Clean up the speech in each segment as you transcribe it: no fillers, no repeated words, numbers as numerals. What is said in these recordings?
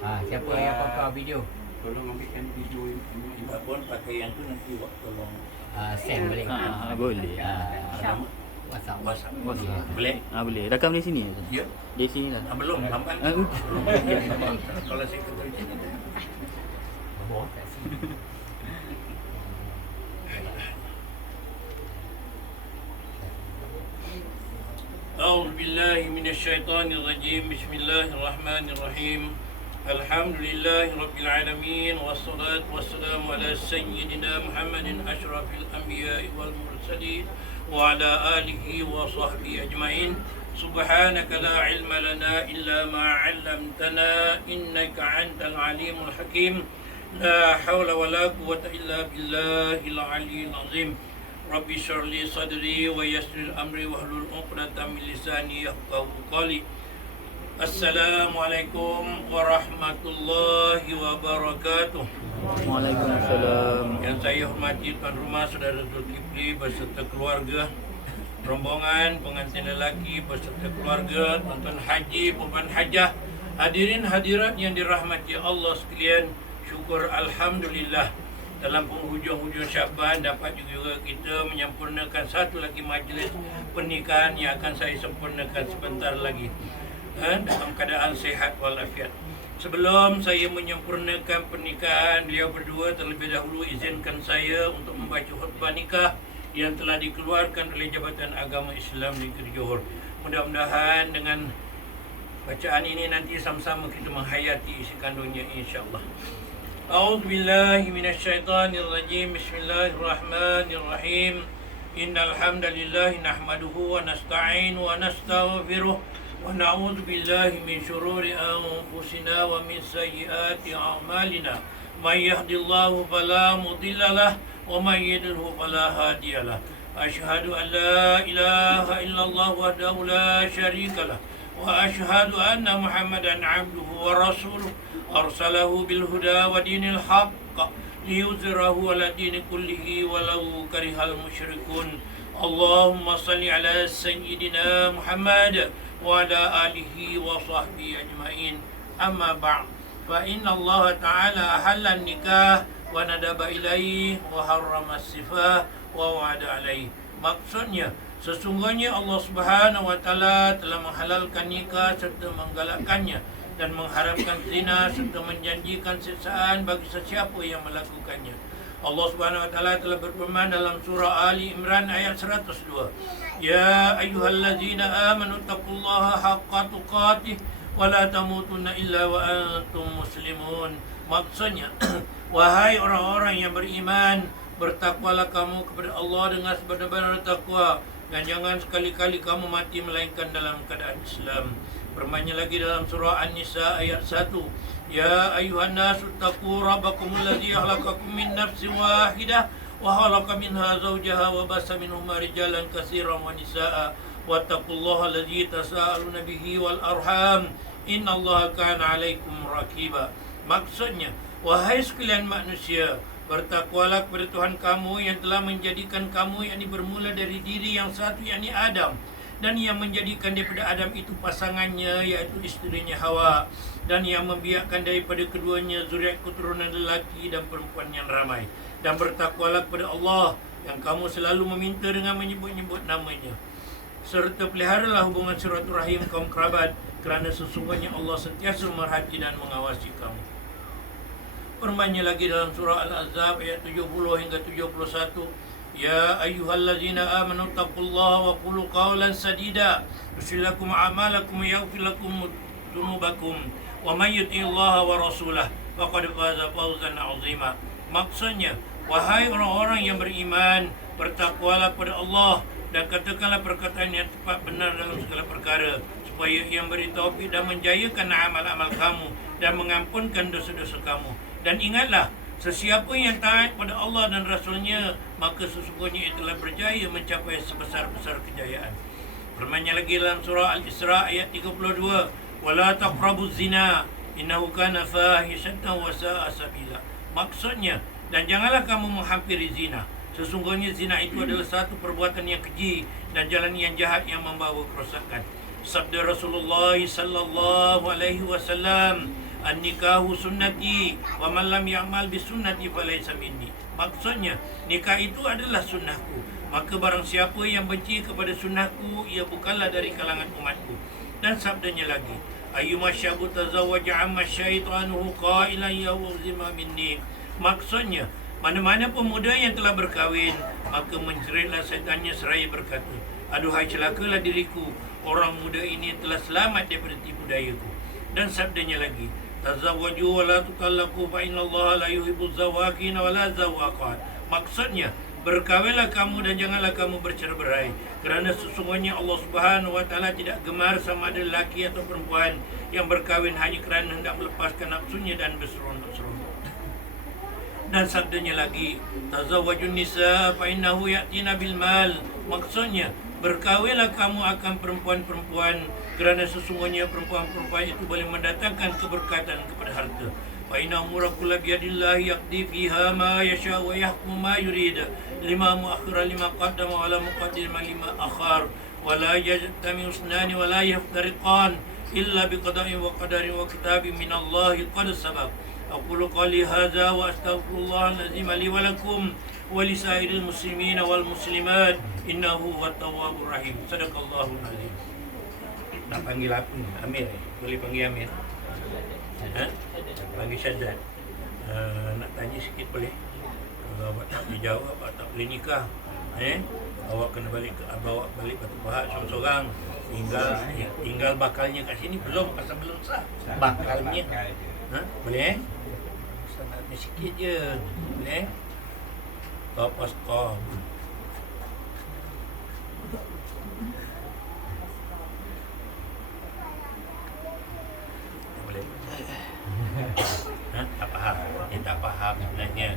Siapa yang apa video? Tolong ambilkan video ini. Abang pakai yang tu nanti tolong Send balik. Boleh. WhatsApp. boleh. Boleh. Rakam di sini. Ya. Di sini lah. Belum lambat. Kalau saya kata macam ni. Bawa kat sini. أعوذ بالله من الشيطان الرجيم بسم الله الرحمن الرحيم الحمد لله رب العالمين والصلاة والسلام على سيدنا محمد أشرف الأنبياء والمرسلين وعلى آله وصحبه أجمعين سبحانك لا علم لنا إلا ما علمتنا إنك أنت العليم الحكيم لا حول ولا قوة إلا بالله العلي العظيم Rabbi syarli sadri wa yassir amri wahlul 'uqdatam min lisani yafqahu qawli. Assalamualaikum warahmatullahi wabarakatuh. Waalaikumsalam. Yang saya hormati tuan rumah saudara Zulkifli beserta keluarga, rombongan pengantin lelaki beserta keluarga, tuan-tuan haji, puan hajah, hadirin hadirat yang dirahmati Allah sekalian. Syukur alhamdulillah, dalam penghujung-hujung Syaban dapat juga kita menyempurnakan satu lagi majlis pernikahan yang akan saya sempurnakan sebentar lagi dalam keadaan sihat walafiat. Sebelum saya menyempurnakan pernikahan beliau berdua, terlebih dahulu izinkan saya untuk membaca khutbah nikah yang telah dikeluarkan oleh Jabatan Agama Islam Negeri Johor. Mudah-mudahan dengan bacaan ini nanti sama-sama kita menghayati isi kandungnya, insya-Allah. أعوذ بالله من الشيطان الرجيم بسم الله الرحمن الرحيم إن الحمد لله نحمده ونستعين ونستغفره ونعوذ بالله من شرور أنفسنا ومن سيئات أعمالنا من يهد الله فلا مضل له ومن يضلل فلا هادي له أشهد أن لا إله إلا الله وحده لا شريك له وأشهد أن محمدا عبده ورسوله أرسله بالهدى ودين الحق ليظهره على الدين كله ولو كره المشركون اللهم صل على سيدنا محمد وعلى آله وصحبه أجمعين أما بعد فإن الله تعالى أحل النكاح وندب إليه وحرم السفاه ووعد عليه. Maksudnya, sesungguhnya Allah Subhanahu wa taala telah menghalalkan nikah serta menggalakkannya dan mengharamkan zina serta menjanjikan siksaan bagi sesiapa yang melakukannya. Allah Subhanahu wa taala telah berfirman dalam surah Ali Imran ayat 102. Ya ayyuhallazina amanu taqullaha haqqa tuqatih wa la tamutunna illa wa antum muslimun. Maksudnya, wahai orang-orang yang beriman, bertakwalah kamu kepada Allah dengan sebenar-benar takwa dan jangan sekali-kali kamu mati melainkan dalam keadaan Islam. Firman-Nya lagi dalam surah An-Nisa ayat 1. Ya ayuhan nasu taqu rabbakum allazi khalaqakum min nafsin wahidah wa khalaqa minha zawjaha wa bassa minhuma rijalan katsiran wa nisaa wattaqullaha allazi tasaaluna bihi wal arham innallaha kana 'alaikum raqiba. Maksudnya, wahai sekalian manusia, bertakwalah kepada Tuhan kamu yang telah menjadikan kamu yakni bermula dari diri yang satu yakni Adam, dan yang menjadikan daripada Adam itu pasangannya iaitu isterinya Hawa, dan yang membiakkan daripada keduanya zuriat keturunan lelaki dan perempuan yang ramai. Dan bertakwalah kepada Allah yang kamu selalu meminta dengan menyebut-nyebut namanya, serta peliharalah hubungan silaturahim kaum kerabat, kerana sesungguhnya Allah sentiasa memerhati dan mengawasi kamu. Firman-Nya lagi dalam surah Al-Ahzab ayat 70 hingga 71. Ya ayyuhallazina amanu taqullaha wa qulu qawlan sadida yuslih lakum a'malakum wa yaghfir lakum dzunubakum wa may yuti'illaha wa rasulahu faqad faza fawzan 'azima. Maksudnya, wahai orang-orang yang beriman, bertakwalah kepada Allah dan katakanlah perkataan yang tepat benar dalam segala perkara, supaya Ia beri taufik dan menjayakan amal-amal kamu dan mengampunkan dosa-dosa kamu. Dan ingatlah, sesiapa yang taat pada Allah dan Rasul-Nya, maka sesungguhnya ia telah berjaya mencapai sebesar-besar kejayaan. Firman-Nya lagi dalam surah Al-Isra ayat 32. Wala taqrabuz zina innahu kana fahishatan wa sa'a sabila. Maksudnya, dan janganlah kamu menghampiri zina. Sesungguhnya zina itu adalah satu perbuatan yang keji dan jalan yang jahat yang membawa kerosakan. Sabda Rasulullah sallallahu alaihi wasallam, an-nikahu sunnati wa man lam ya'mal bi sunnati falaysa minni. Maksudnya, nikah itu adalah sunnahku. Maka barang siapa yang benci kepada sunnahku, ia bukanlah dari kalangan umatku. Dan sabdanya lagi, ayyuma syabu tazawwaja amma syaitanuhu qailan ya uzima minni. Maksudnya, mana-mana pemuda yang telah berkahwin, maka menjeritlah syaitannya seraya berkata, aduhai celakalah diriku, orang muda ini telah selamat daripada tipu dayaku. Dan sabdanya lagi, tazawwaju wa la tutallaqu fa innallaha la yuhibbuz zawaqin wa la zawaqat. Maksudnya, berkahwinlah kamu dan janganlah kamu bercerai-berai, kerana sesungguhnya Allah Subhanahu wa taala tidak gemar sama ada lelaki atau perempuan yang berkahwin hanya kerana hendak melepaskan nafsunya dan berseronok-seronok. Dan sabdanya lagi, tazawwajun nisa fa innahu ya'tina bil mal. Maksudnya, berkahwinlah kamu akan perempuan-perempuan, kerana sesungguhnya perempuan-perempuan itu boleh mendatangkan keberkatan kepada harta. Fa inna umura kullu biyadillahi yaqdi fiha ma yasha wa yahkum ma yurid. Lima muakhira lima qaddama wa la muqaddim lima akhar. Wa la yajtami usnani wa la yaftariqan illa biqada'in wa qadarin wa kitabin min Allah qad sabaq. Aqulu qali hadza wa astaghfirullah al-azim li wa lakum wa li sa'iril muslimin wal muslimat innahu huwat tawwabur rahim. Sadaqallahul azim. Nak panggil apa ni? Amir. Boleh panggil Amir? Ha? Panggil Syaddad. Nak tanya sikit boleh? Kalau awak tak boleh jawab, awak tak boleh nikah. Awak kena balik bawa balik Batu Pahat seorang-seorang. Tinggal bakalnya kat sini belum, pasal belum sah. Bakalnya. Ha? Boleh? Nak sikit je. Boleh? Tapas kau. Boleh. Tak faham. Tak faham sebenarnya.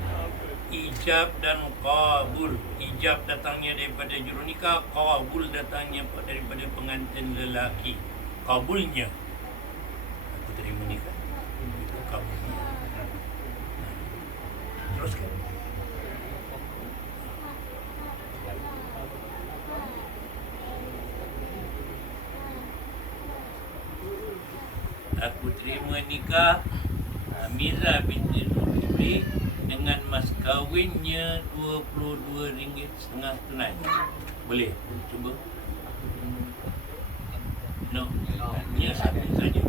Ijab dan qabul. Ijab datangnya daripada jurunikah, qabul datangnya daripada pengantin lelaki. Qabulnya, aku terima nikah. Itu qabulnya. Teruskan. Aku terima nikah Hamizah binti Zulkifli dengan mas kahwinnya RM22.5 tunai. Boleh? Cuba. No. Hanya satu saja.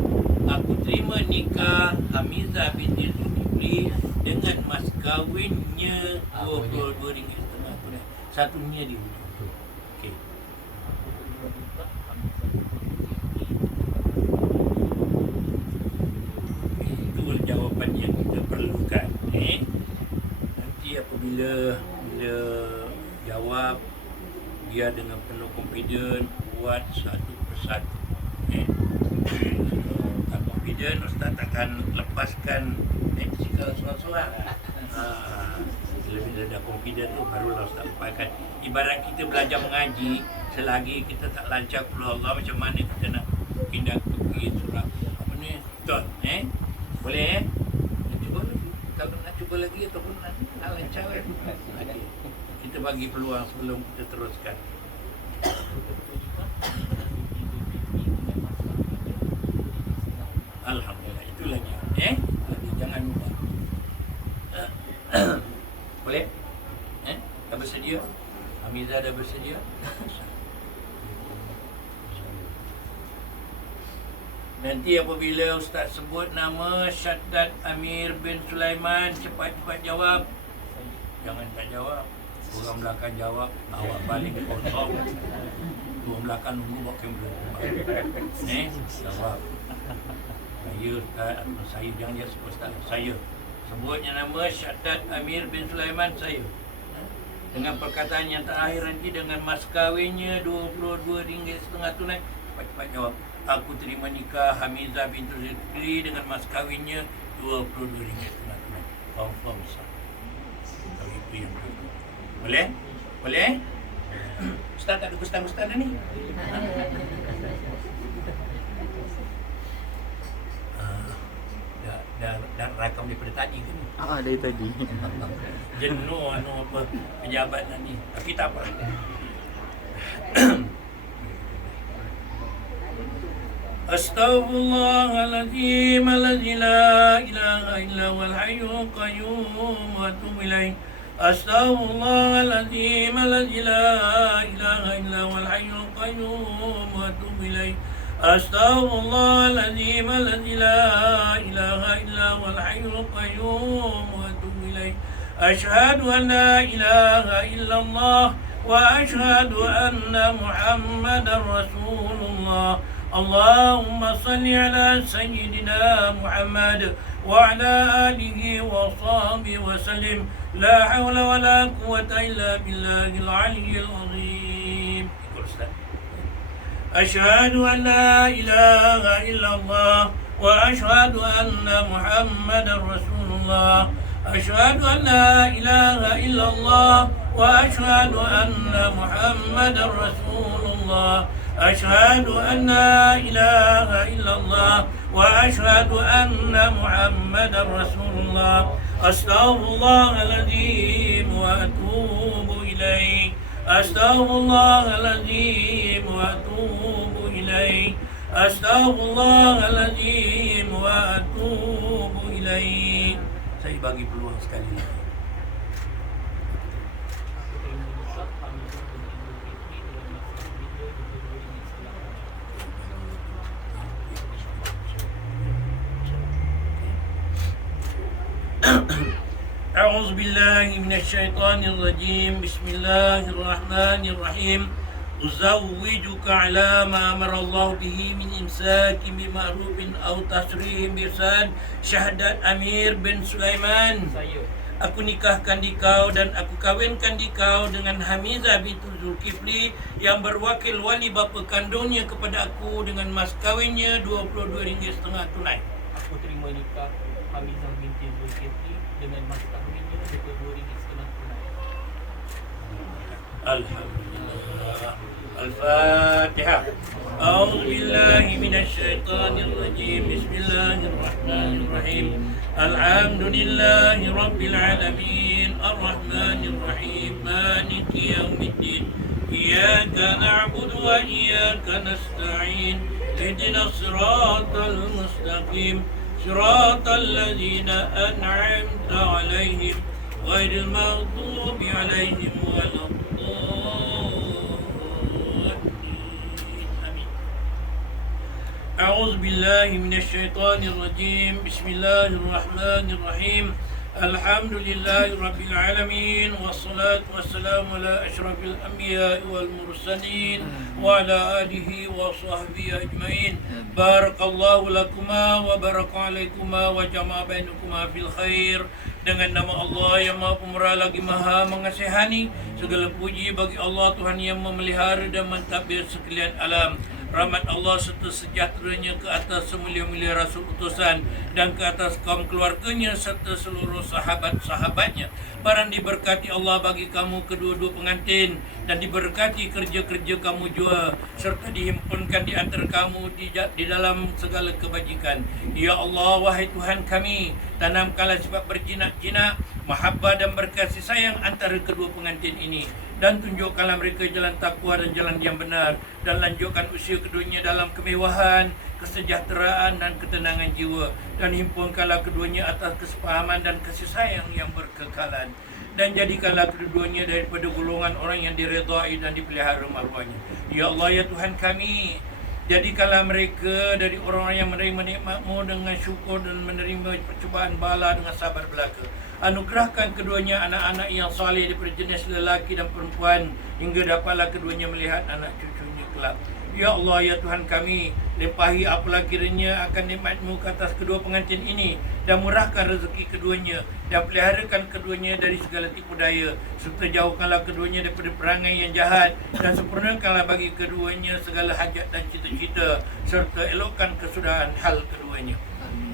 Aku terima nikah Hamizah binti Zulkifli dengan mas kahwinnya RM22.5 tunai. Satunya dia. Okey. Jawapan yang kita perlukan. Nanti apabila jawab, dia dengan penuh confident buat satu persatu. Tak confident, Ustaz akan lepaskan sikap seorang-seorang. Bila dah confident tu barulah Ustaz lepaskan. Ibarat kita belajar mengaji, selagi kita tak lancar keluar Allah, macam mana kita nak pindah pergi surah apa ni? Betul? Boleh nak cuba lagi. Kalau nak cuba lagi ataupun nak lancar lagi, kita bagi peluang sebelum kita teruskan. Alhamdulillah, itu lagi. Jangan lupa. Boleh? Dah bersedia? Hamizah dah bersedia? Nanti apabila Ustaz sebut nama Syaddad Amir bin Sulaiman, cepat-cepat jawab. Jangan tak jawab. Orang belakang jawab, awak balik kosong. Orang belakang nunggu bawa kamera. Jawab. Saya Ustaz, saya jangan dia sebut Ustaz. Saya. Sebutnya nama Syaddad Amir bin Sulaiman, saya. Dengan perkataan yang terakhir nanti dengan mas kahwinnya RM22.5 tunai. Cepat-cepat jawab. Aku terima nikah Hamizah binti Zulkifli dengan mas kahwinnya RM22.5 tunai. Confirm sah. Kalau itu yang betul. Boleh? Boleh? Ustaz tak ada ustaz-ustaz dah ni? Dah rakam daripada tadi ke ni? Dari tadi. Jenuh apa pejabat ni. Tapi tak apa. Astaghfirullahaladzim alladzi la ilaha illa huwal hayyul qayyum wa atubu ilaih. Astaghfirullahaladzim alladzi la ilaha illa huwal hayyul qayyum wa atubu ilaih. Astaghfirullahaladzim alladzi la ilaha illa huwal hayyul qayyum wa atubu ilaih. Asyhadu an la ilaha illallah wa asyhadu anna Muhammadar Rasulullah. Allahumma salli ala Sayyidina Muhammad wa ala alihi wa sahbihi wa sallim. La hawla wa la quwwata illa billahil aliyyil azim. Asyhadu an la ilaha illallah wa asyhadu anna Muhammadar Rasulullah. Asyhadu an la ilaha illallah wa asyhadu anna Muhammadar Rasulullah. Asyhadu an la ilaha illallah wa asyhadu anna Muhammadar Rasulullah. Astaghfirullahaladzim wa atubu ilaih. Astaghfirullahaladzim wa atubu ilaih. Astaghfirullahaladzim wa atubu ilaih. Saya bagi peluang sekali lagi. أعوذ بالله من الشيطان الرجيم. بسم الله الرحمن الرحيم. أزوجك على ما أمر الله به من إمساك بمعروف أو تسريح بإحسان. Syahadat Amir bin Sulaiman. Aku nikahkan dikau dan aku kawinkan dikau dengan Hamizah bintu Zulkifli yang berwakil wali bapa kandungnya kepada aku dengan mas kawinnya RM22.5 tunai. Aku terima nikah Hamizah binti Zulkifli dengan mas kawinnya RM22.5 tunai. Alhamdulillah. Al-Fatihah. A'udzu billahi minasy syaithanir rajim. Bismillahirrahmanirrahim. Alhamdulillahi rabbil alamin. Arrahmanir rahim. Maliki yaumiddin. Iyyaka na'budu wa iyyaka nasta'in. Ihdinas siratal mustaqim. Siratal ladzina an'amta 'alaihim ghairil maghdubi 'alaihim waladdallin. أعوذ بالله من الشيطان الرجيم. بسم الله الرحمن الرحيم. الحمد لله رب العالمين والصلاة والسلام على أشرف الأنبياء والمرسلين وعلى آله وصحبه أجمعين. بارك الله لكما وبارك عليكما وجمع بينكما في الخير. Dengan nama Allah yang Maha Pemurah lagi Maha Mengasihani. Segala puji bagi Allah Tuhan yang memelihara dan mentadbir sekalian alam. Rahmat Allah serta sejahteranya ke atas semulia-mulia Rasul utusan dan ke atas kaum keluarganya serta seluruh sahabat-sahabatnya. Barang diberkati Allah bagi kamu kedua-dua pengantin dan diberkati kerja-kerja kamu jua serta dihimpunkan di antara kamu di dalam segala kebajikan. Ya Allah, wahai Tuhan kami, tanamkanlah sifat berjinak-jinak, mahabbah dan berkasih sayang antara kedua pengantin ini, dan tunjukkanlah mereka jalan takwa dan jalan yang benar, dan lanjutkan usia keduanya dalam kemewahan, kesejahteraan dan ketenangan jiwa, dan himpunkanlah keduanya atas kesepahaman dan kasih sayang yang berkekalan, dan jadikanlah keduanya daripada golongan orang yang diredai dan dipelihara maruahnya. Ya Allah, ya Tuhan kami, jadikanlah mereka dari orang-orang yang menerima nikmat-Mu dengan syukur dan menerima percubaan bala dengan sabar belaka. Anugerahkan keduanya anak-anak yang saleh daripada jenis lelaki dan perempuan, hingga dapatlah keduanya melihat anak cucunya kelak. Ya Allah, ya Tuhan kami, limpahi apalah kiranya akan nikmat-Mu ke atas kedua pengantin ini, dan murahkan rezeki keduanya, dan peliharakan keduanya dari segala tipu daya, serta jauhkanlah keduanya daripada perangai yang jahat, dan sempurnakanlah bagi keduanya segala hajat dan cita-cita, serta elokkan kesudahan hal keduanya.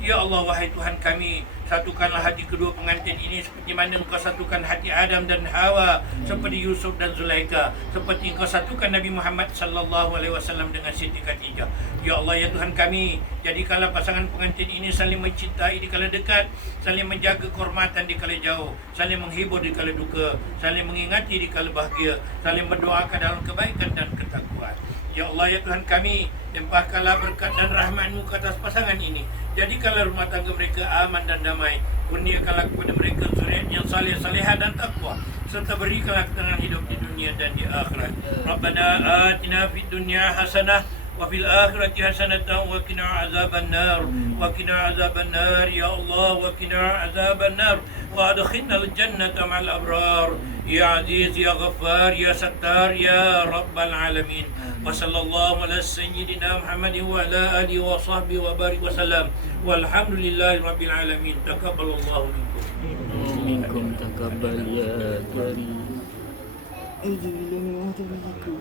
Ya Allah, wahai Tuhan kami, satukanlah hati kedua pengantin ini seperti mana Engkau satukan hati Adam dan Hawa, seperti Yusuf dan Zulaikha, seperti Engkau satukan Nabi Muhammad sallallahu alaihi wasallam dengan Siti Khadijah. Ya Allah, ya Tuhan kami, jadikanlah pasangan pengantin ini saling mencintai di kala dekat, saling menjaga kehormatan di kala jauh, saling menghibur di kala duka, saling mengingati di kala bahagia, saling mendoakan dalam kebaikan dan ketakwaan. Ya Allah ya Tuhan kami, limpahkanlah berkat dan rahmat-Mu ke atas pasangan ini. Jadikanlah rumah tangga mereka aman dan damai. Kurniakanlah kepada mereka zuriat yang saleh, salehah dan takwa, serta berikanlah ketenangan hidup di dunia dan di akhirat. Rabbana atina fid dunya hasanah wa fil akhirati hasanatan wa qina azaban nar. Wa qina azaban nar ya Allah, wa qina azaban nar. Wa adkhilna al jannata ma'al abrar. Ya Aziz ya Ghaffar ya Sattar ya Rabbal alamin. Wa sallallahu ala sayyidina Muhammad wa ala alihi wa sahbihi wa barik wa sallam. Walhamdulillahi rabbil alamin. Taqabbalallahu minkum. Minkum taqabbal ya karim. Alhamdulillah wa tabaraka.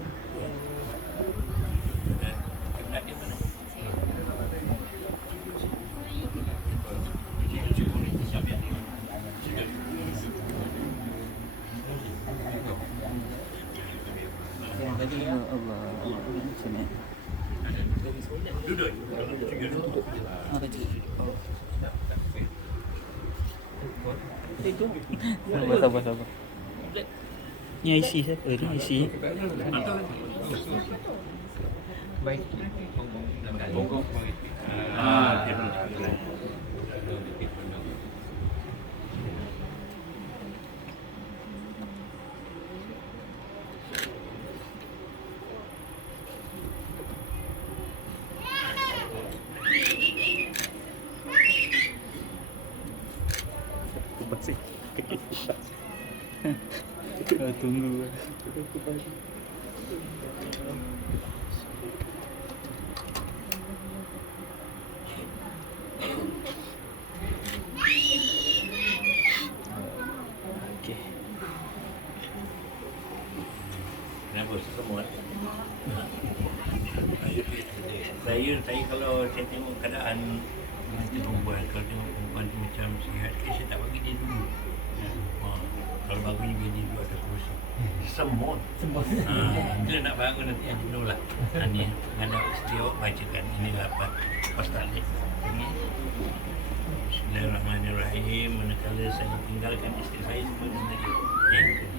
Ya Allah. Sini. Duduk. Apa tu? Sabar. Ni IC siapa ni IC? Baik. Masih. Tunggu. Okey. Kenapa semua? Saya kalau saya tengok keadaan macam perempuan, kalau tengok perempuan tu macam sihat, saya tak bagi dia dulu. Kalau bangun dia dulu ada kursi. Semut. Dia nak bangun nanti yang dulu lah. Ni anak isteri awak bacakan inilah pasal ni. Bismillahirrahmanirrahim. Manakala saya tinggalkan isteri saya sebut nama dia.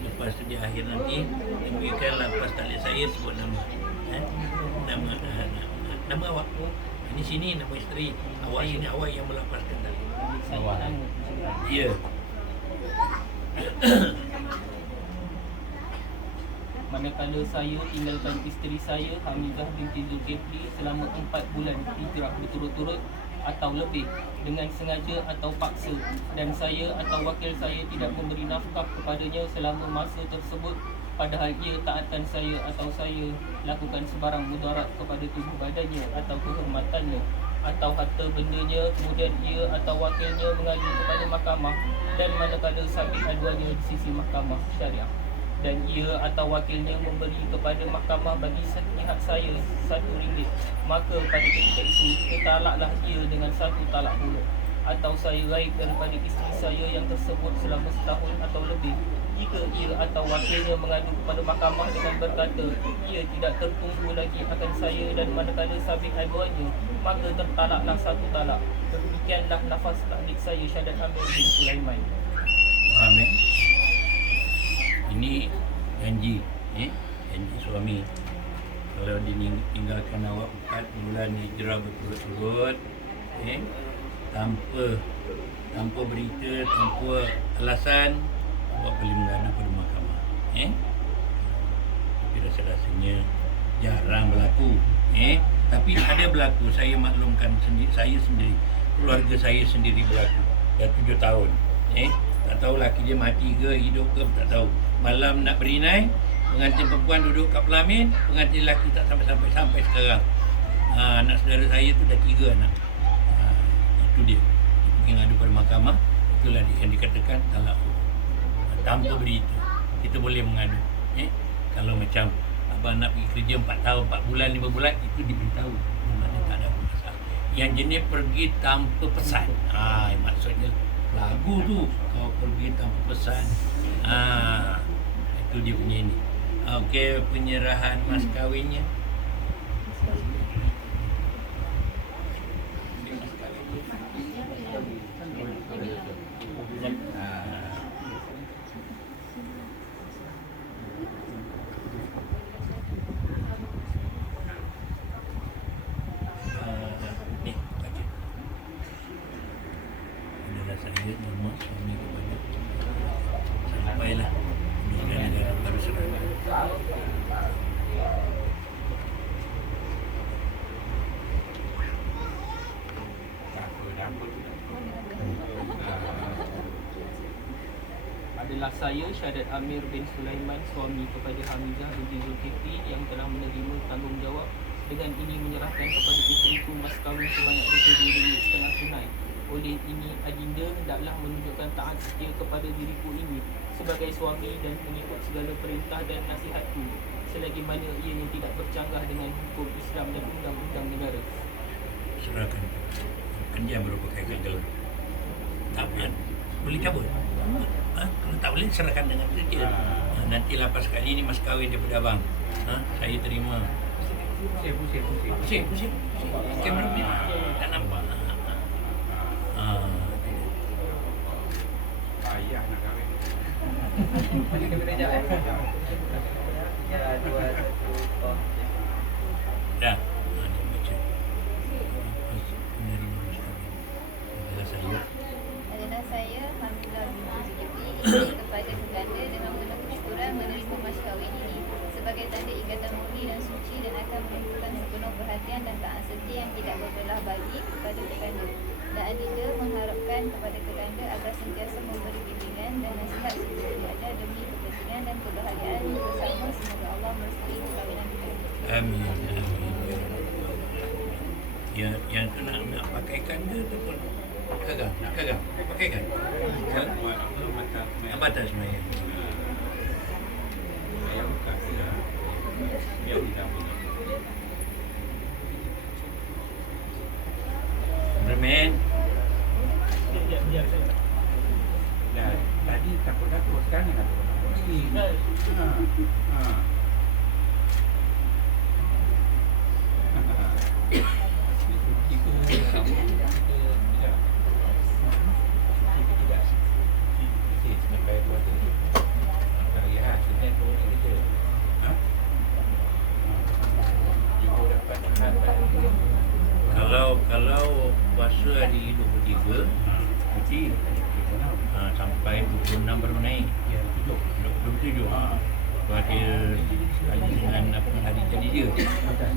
Lepas tu di akhir nanti berikanlah pasal saya sebut nama. Nama awak. Ini sini nama isteri. Awak sini awak yang melapaskan tadi. Saya Ya. manakala saya tinggalkan isteri saya Hamizah binti Zulkifli selama 4 bulan hijrah berturut-turut atau lebih dengan sengaja atau paksa, dan saya atau wakil saya tidak memberi nafkah kepadanya selama masa tersebut, padahal ia taatan saya atau saya lakukan sebarang mudarat kepada tubuh badannya atau kehormatannya atau harta bendanya, kemudian ia atau wakilnya mengadu kepada mahkamah, dan manakala sabit aduannya di sisi mahkamah syariah dan ia atau wakilnya memberi kepada mahkamah bagi pihak saya RM1, maka pada ketika itu tertalaklah ia dengan 1 talak pula, atau saya raib daripada isteri saya yang tersebut selama setahun atau lebih. Jika ia atau wakilnya mengadu kepada mahkamah dengan berkata ia tidak tertunggu lagi akan saya, dan manakala sabit aduannya maka tertalaklah 1 talak. Demikianlah nafas taklik saya Syahadat Amir bin Sulaiman. Amin. Ini janji, janji suami. Kalau ditinggalkan awak 4 bulan hijrah berturut-turut, tanpa berita, tanpa alasan, awak boleh mengadu pada mahkamah. Tapi rasa-rasanya jarang berlaku. Tapi ada berlaku. Saya maklumkan sendiri, saya sendiri, keluarga saya sendiri berlaku. Dah 7 tahun. Tak tahu laki dia mati ke hidup ke, tak tahu. Malam nak berinai, pengantin perempuan duduk kat pelamin, pengantin lelaki tak sampai sekarang. Anak saudara saya tu dah 3 anak. Itu dia. Dia pergi ngadu pada mahkamah. Itulah yang dikatakan talak tanpa berita. Kita boleh mengadu. Kalau macam abang nak pergi kerja 4 tahun, 4 bulan, 5 bulan, itu diberitahu. Maknanya tak ada masalah. Yang jenis pergi tanpa pesan. Maksudnya lagu tu kau pergi tanpa pesan. Itu dia punya ini. Okey, penyerahan mas kahwinnya. saya nama suami kepada sampailah negara baru serah. Adalah saya Syahadat Amir bin Sulaiman, suami kepada Hamizah binti Zulkifli yang telah menerima tanggungjawab dengan ini menyerahkan kepada isteriku mas kahwin sebanyak RM22,5 tunai. Oleh ini adinda hendaklah menunjukkan taat setia kepada diriku ini sebagai suami dan mengikut segala perintah dan nasihatku selagi mana ianya tidak bercanggah dengan hukum Islam dan undang-undang negara. Serahkan. Kan dia baru pakai gagal. Tak boleh cabut. Kalau tak boleh serahkan dengan dia. Nanti lepas kali ni mas kahwin daripada abang. Saya terima. Pusing. Kamera ni tak nampak. Ayah nak kahwin. Bagi kamera jap Ya, 2, 1, oh. Dah. Dia baca. Menerima mas kahwin. Adalah saya. Hamizah binti Zulkifli, isteri kepada keganda dengan penuh kesyukuran menerima mas kahwin ini sebagai tanda ikatan murni dan suci dan akan menunjukkan sepenuh perhatian dan taat setia yang tidak berbelah bagi kepada keganda. Dan adinda mengharapkan kepada keganda agar sentiasa memberi bimbingan dan nasihat seperti ada demi kepentingan dan kebahagiaan bersama. Semoga Allah merestui perkahwinan kita. Amin. Yang tu nak pakaikan ke ataupun gagal? Nak gagal? Pakaikan. Batas sebenarnya. Saya buka sudah. Biar tidak boleh. Bermain. Dah, tadi takut-takut sekarang nak Kalau puasa hari 23 berarti sampai 26 baru naik. Ya, 27. Sebab dia hari dengan hari jadi dia. Kita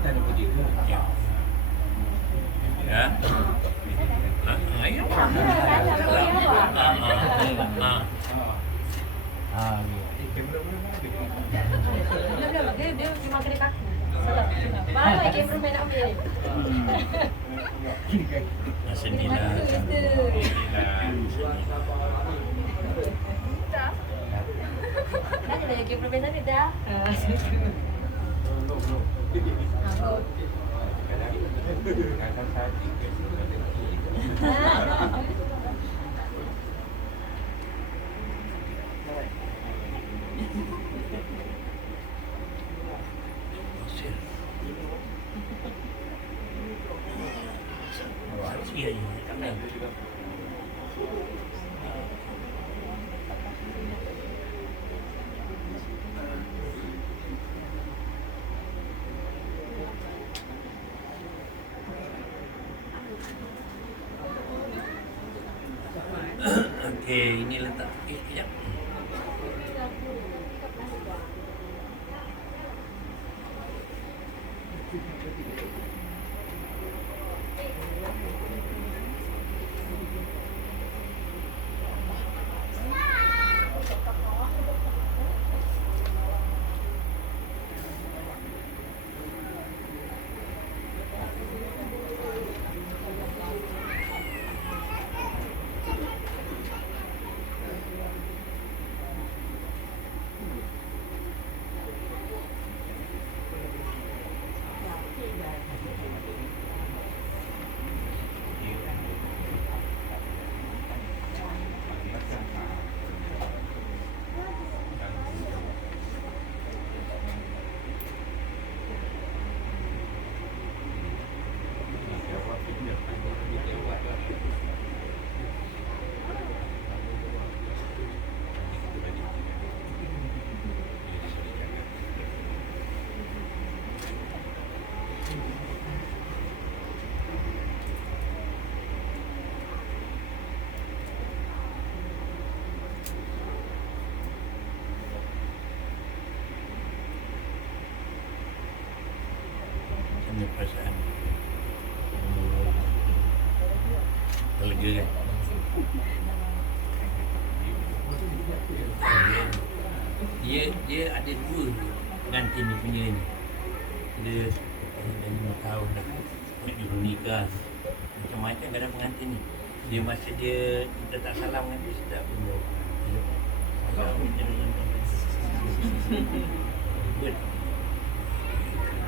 ada begitu. Ya. Ya. Ya. Kamera mana dia? Dia memang kena kaku. Salah. Mana kamera main nak ambil ni? Senilah. Tanya lah yang kamera main sana dah. Kadang saja Iya, karena Okey, ini letak. Sekejap. keluarga kan. Dia ada dua pengantin dia punya ni. Dia dah 5 tahun dah nak juru nikah. Macam-macam kadang pengantin ni. Dia masa dia kita tak salam dengan dia sedap pun.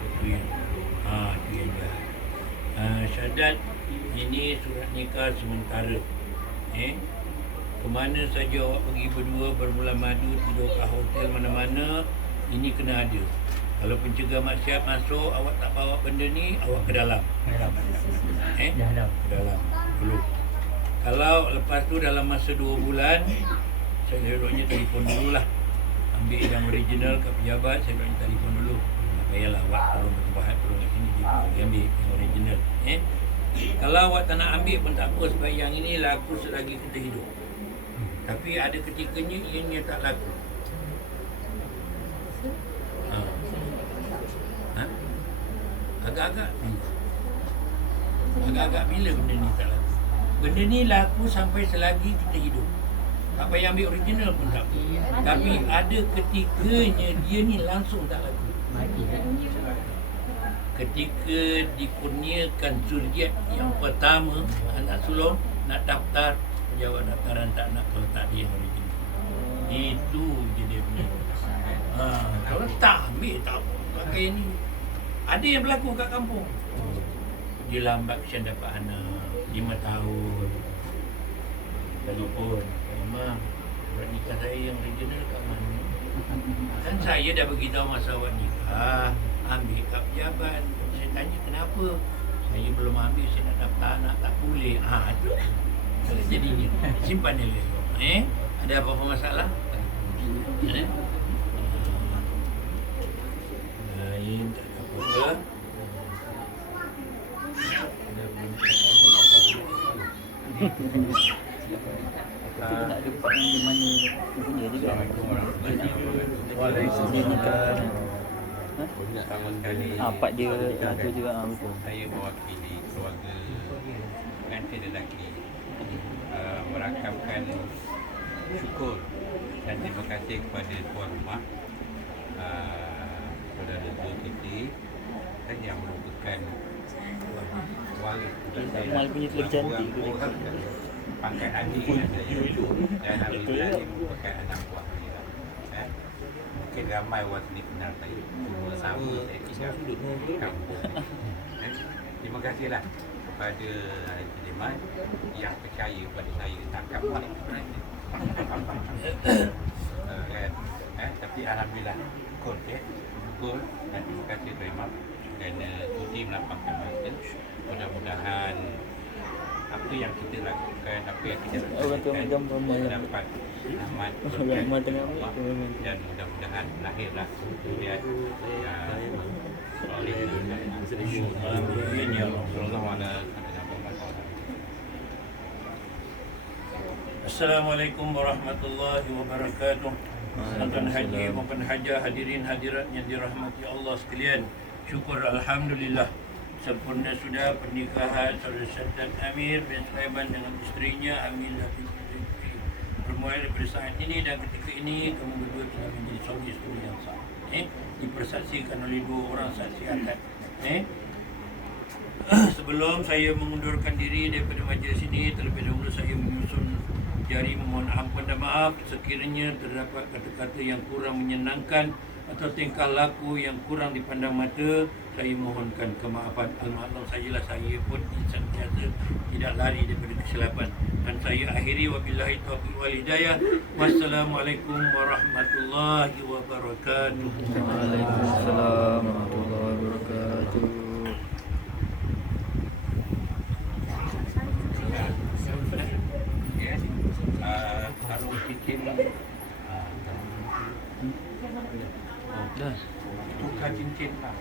Itu yang syahadat ini surat nikah sementara. Ke mana saja awak pergi berdua berbulan madu, tidur kat hotel mana-mana, ini kena ada. Kalau pencegah maksiat masuk, awak tak bawa benda ni, awak ke dalam. Ke dalam dulu. Kalau lepas tu dalam masa 2 bulan, saya eloknya telefon dululah. Ambil yang original kat pejabat, saya eloknya telefon dulu. Tak payahlah awak tolong bertubahat, tolong kat sini, dia pergi ambil yang original. Kalau awak tak nak ambil pun tak apa, sebab yang ini laku selagi kita hidup. Tapi ada ketikanya ianya tak laku. Agak-agak bila benda ni tak laku? Benda ni laku sampai selagi kita hidup. Tak payah ambil original pun tak apa. Tapi ada ketikanya dia ni langsung tak laku. Ketika dikurniakan zuriat yang pertama, anak sulung nak daftar, jawab daftaran tak nak kalau tak ada yang original. Itu je dia punya. Kalau tak ambil tak apa. Pakai ni. Ada yang berlaku kat kampung. Dia lambat kesian dapat anak 5 tahun. Telefon, Mak, surat nikah saya yang original kat mana? Kan saya dah beritahu masa awak nikah, ambil kat pejabat. Saya tanya kenapa? Saya belum ambil, saya nak daftar anak, tak boleh. Itu jadinya. Simpan dia. Ada apa-apa masalah? Lain tak ada apa-apa. Kita tak ada part yang di mana punya juga. Dia nikah. Sama sekali. Part dia ada juga, betul. Saya mewakili keluarga pengantin lelaki merakamkan syukur dan terima kasih kepada tuan rumah saudara Zulkifli dan yang merupakan waris Mal punya lebih cantik tu. pangkat adik dengan saya dan alhamdulillah dia merupakan anak buah saya. Mungkin ramai orang sini kenal saya, cuma sama saya tinggal di kampung. Terima kasihlah kepada Suleiman yang percaya pada saya tangkap balik sebenarnya. Tapi alhamdulillah syukur syukur dan terima kasih Suleiman dan Tuti melapangkan masa. Mudah-mudahan apa yang kita lakukan, apa yang kita lakukan dapat selamat dan mudah-mudahan lahirlah kemudian oleh Assalamualaikum warahmatullahi wabarakatuh. Tuan Haji maupun Hajah, hadirin hadirat yang dirahmati Allah sekalian. Syukur alhamdulillah sempurna sudah pernikahan saudara Syahadat Amir bin Sulaiman dengan isterinya Aminah binti Zulkifli. Bermula daripada saat ini dan ketika ini kamu berdua telah menjadi suami isteri yang sah. Dipersaksikan oleh 2 orang saksi akad. Sebelum saya mengundurkan diri daripada majlis ini, terlebih dahulu saya menyusun jari memohon ampun dan maaf sekiranya terdapat kata-kata yang kurang menyenangkan atau tingkah laku yang kurang dipandang mata. Saya mohonkan kemaafan. Al-Maklum sajalah saya pun insan biasa, tidak lari daripada kesilapan. Dan saya akhiri wabillahi taufiq wal hidayah. Wassalamualaikum warahmatullahi wabarakatuh. Waalaikumsalam warahmatullahi wabarakatuh. Taruh cincin Dah. tukar cincin lah.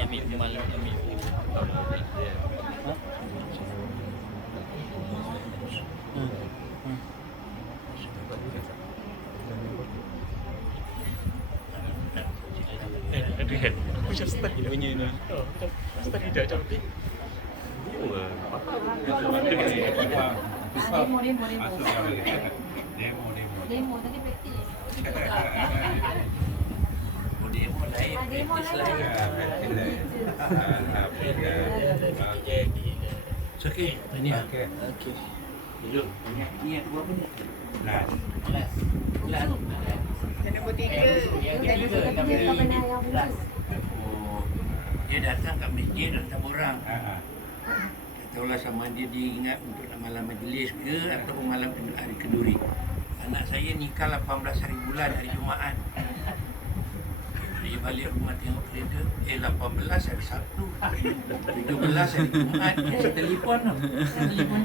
Ambil malam ambil. Lihat, Ustaz hidupnya ni. Ustaz hidup cantik. Demo tadi praktis. Demo lain, praktis lain. Okey, tanya. Okey. Okey. Duduk. Niat buat apa ni? Nah, Kelas. Nombor 3. Yang kata dia kau pernah yang bungkus. Oh, dia datang kat masjid dan tak orang. Tahulah sama dia diingat untuk nak malam majlis ke ataupun malam hari keduri. Anak saya nikah 18 hari bulan hari Jumaat. Dia balik rumah tengok kalender, 18 hari Sabtu, 17 hari Jumaat. Saya telefon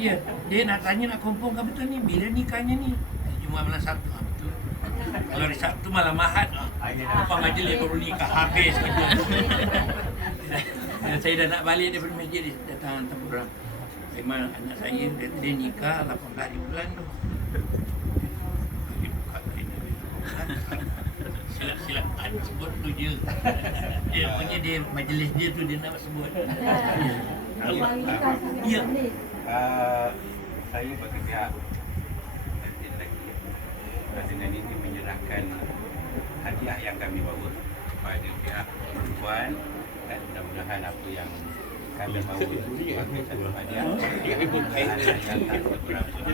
dia. Dia nak tanya, nak confirm kan betul ni, bila nikahnya ni? Hari Jumaat malam Sabtu. Betul. Kalau hari Sabtu malam Ahad, apa majlis baru nikah habis gitu. Dan saya dah nak balik daripada masjid, dia datang hantar orang. Memang anak saya dia nikah 18 hari bulan tu. Dia buka kalender dia. Silap sebut tu je. Dia punya dia majlis dia tu dia nak sebut. Ya. Saya bagi pihak pengantin lelaki dengan ini menyerahkan hadiah yang kami bawa kepada pihak perempuan dan mudah-mudahan apa yang kami bawa sebagai satu hadiah mudah-mudahan yang tak berapa.